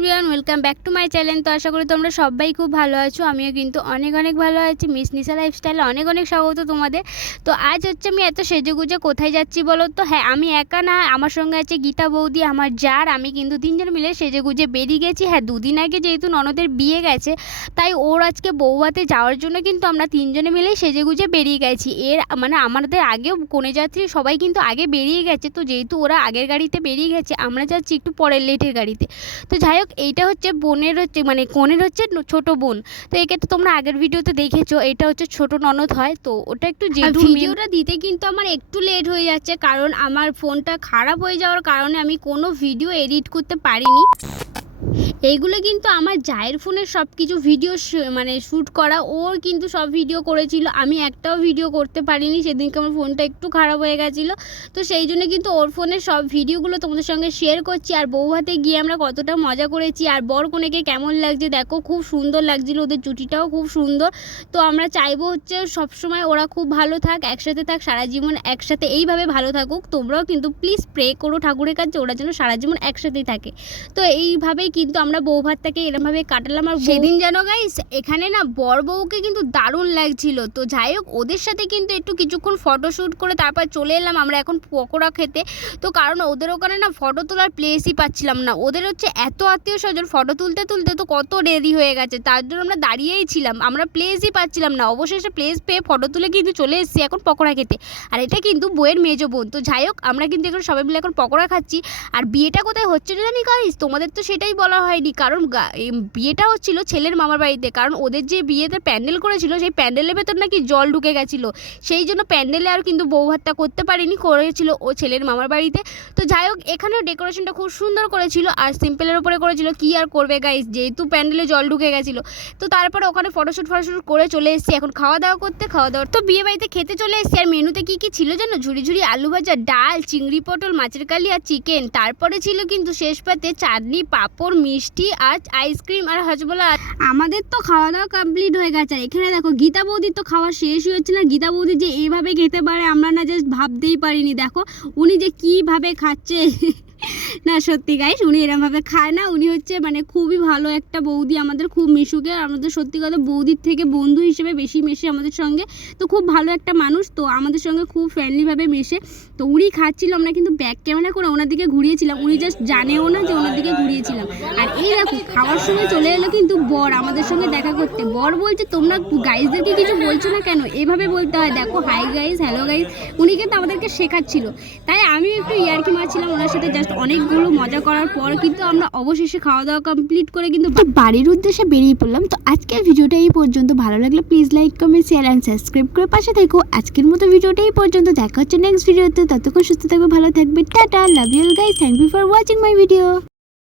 Everyone, welcome back to my channel. তো আশা করি তোমরা সবাই খুব ভালো আছো। আমিও কিন্তু অনেক অনেক ভালো আছি। মিস নিশা লাইফস্টাইলে অনেক অনেক স্বাগত তোমাদের। তো আজ হচ্ছে আমি এত সেজেগুজে কোথায় যাচ্ছি বলো তো? হ্যাঁ, আমি একা না, আমার সঙ্গে আছে গীতা বৌদি, আমার জার। আমি কিন্তু তিনজন মিলে সেজেগুজে বেরিয়ে গেছি। হ্যাঁ, দুদিন আগে যেহেতু ননদের বিয়ে গেছে, তাই ওর আজকে বৌভাতে যাওয়ার জন্য কিন্তু আমরা তিনজনে মিলেই সেজেগুজে বেরিয়ে গেছি। এর মানে আমাদের আগেও কনে যাত্রী সবাই কিন্তু আগে বেরিয়ে গেছে। তো যেহেতু ওরা আগের গাড়িতে বেরিয়ে গেছে, আমরা যাচ্ছি একটু পরের লেটের গাড়িতে। তো যাই হোক, এইটা হচ্ছে বোনের হচ্ছে মানে কনের হচ্ছে ছোট বোন। তো একে তো তোমরা আগের ভিডিওতে দেখেছো, এটা হচ্ছে ছোট ননদ হয়। তো ওটা একটু যেহেতু ভিডিওটা দিতে কিন্তু আমার একটু লেট হয়ে যাচ্ছে, কারণ আমার ফোনটা খারাপ হয়ে যাওয়ার কারণে আমি কোনো ভিডিও এডিট করতে পারিনি। এইগুলো কিন্তু আমার জায়ের ফোনের সব কিছু ভিডিও মানে শ্যুট করা, ওর কিন্তু সব ভিডিও করেছিল। আমি একটাও ভিডিও করতে পারিনি, সেদিনকে আমার ফোনটা একটু খারাপ হয়ে গেছিলো। তো সেই জন্য কিন্তু ওর ফোনের সব ভিডিওগুলো তোমাদের সঙ্গে শেয়ার করছি। আর বৌভাতে গিয়ে আমরা কতটা মজা করেছি, আর বর কনেকে কেমন লাগছে দেখো, খুব সুন্দর লাগছিলো, ওদের জুটিটাও খুব সুন্দর। তো আমরা চাইবো হচ্ছে সবসময় ওরা খুব ভালো থাক, একসাথে থাক সারা জীবন, একসাথে এইভাবে ভালো থাকুক। তোমরাও কিন্তু প্লিজ প্রে করো ঠাকুরের কাছে, ওরা যেন সারা জীবন একসাথেই থাকে। তো এইভাবেই কিন্তু আমরা বৌভাতটাকে এরমভাবে কাটালাম। আর সেদিন যেন গাইস এখানে না বর বউকে কিন্তু দারুণ লাগছিল। তো যাই হোক, ওদের সাথে কিন্তু একটু কিছুক্ষণ ফটোশ্যুট করে তারপর চলে এলাম আমরা এখন পকোড়া খেতে। তো কারণ ওদের ওখানে না ফটো তোলার প্লেসই পাচ্ছিলাম না। ওদের হচ্ছে এত আত্মীয় স্বজন, ফটো তুলতে তুলতে তো কত দেরি হয়ে গেছে, তার জন্য আমরা দাঁড়িয়েই ছিলাম, আমরা প্লেসই পাচ্ছিলাম না। অবশেষে প্লেস পেয়ে ফটো তুলে কিন্তু চলে এসেছি এখন পকোড়া খেতে। আর এটা কিন্তু বইয়ের মেজো বোন। তো যাই হোক, আমরা কিন্তু এখন সবাই মিলে এখন পকোড়া খাচ্ছি। আর বিয়েটা কোথায় হচ্ছে জানি গাইস, তোমাদের তো সেটাই বলা হয়নি, কারণ বিয়েটা হচ্ছিল ছেলের মামার বাড়িতে। কারণ ওদের যে বিয়েতে প্যান্ডেল করেছিল, সেই প্যান্ডেলের ভেতর নাকি জল ঢুকে গেছিলো, সেই জন্য প্যান্ডেলে আর কিন্তু বৌভাতটা করতে পারিনি, করেছিল ও ছেলের মামার বাড়িতে। তো যাই হোক, এখানেও ডেকোরেশনটা খুব সুন্দর করেছিল, আর সিম্পলের ওপরে করেছিল। কি আর করবে গাইস, যেহেতু প্যান্ডেলে জল ঢুকে গেছিলো। তো তারপরে ওখানে ফটোশ্যুট করে চলে এসেছি এখন খাওয়া দাওয়া করতে। তো বিয়ে বাড়িতে খেতে চলে এসেছি। আর মেনুতে কি কি ছিল জানো? ঝুড়ি ঝুড়ি আলু ভাজা, ডাল, চিংড়ি পটল, মাছের কালি আর চিকেন। তারপরে ছিল কিন্তু শেষ পাতে চাটনি, পাঁপড়, মিষ্টি আর আইসক্রিম আর হজমোলা। আমাদের তো খাওয়া দাওয়া কমপ্লিট হয়ে গেছে। আর এখানে দেখো গীতা বৌদির তো খাওয়া শেষ হয়েছিল। আর গীতা বৌদি যে এইভাবে খেতে পারে আমরা না জাস্ট ভাবতেই পারিনি। দেখো উনি যে কীভাবে খাচ্ছে না সত্যি গাইস, উনি এরমভাবে খায় না। উনি হচ্ছে মানে খুবই ভালো একটা বৌদি, আমাদের খুব মিশুকে। আমাদের সত্যি কথা বৌদির থেকে বন্ধু হিসেবে বেশি মেশে আমাদের সঙ্গে। তো খুব ভালো একটা মানুষ, তো আমাদের সঙ্গে খুব ফ্রেন্ডলিভাবে মেশে। তো উনি খাচ্ছিল, আমরা কিন্তু ব্যাক ক্যামেরা করে ওনার দিকে ঘুরিয়েছিলাম, উনি জাস্ট জানেও না যে ওনার দিকে ঘুরিয়েছিলাম। আর এই দেখো খাওয়ার সময় চলে এলো কিন্তু বর আমাদের সঙ্গে দেখা করতে। বর বলছে তোমরা গাইজদেরকে কিছু বলছো না কেন, এভাবে বলতে হয়। দেখো হাই গাইজ, হ্যালো গাইজ, উনি কিন্তু আমাদেরকে শেখাচ্ছিল। তাই আমিও একটু ইয়ার্কি মারছিলাম ওনার সাথে। জাস্ট অনেকগুলো মজা করার পর কিন্তু আমরা অবশেষে খাওয়া দাওয়া কমপ্লিট করে কিন্তু বাড়ির উদ্দেশ্যে বেরিয়ে পড়লাম। তো আজকের ভিডিওটা এই পর্যন্ত। ভালো লাগলে please like, comment, share and subscribe করে পাশে থেকো। আজকের মতো ভিডিওটা এই পর্যন্ত, দেখা হচ্ছে নেক্সট ভিডিওতে। ততক্ষণ সুস্থ থাকবে, ভালো থাকবে, tata, love you guys, thank you for watching my video.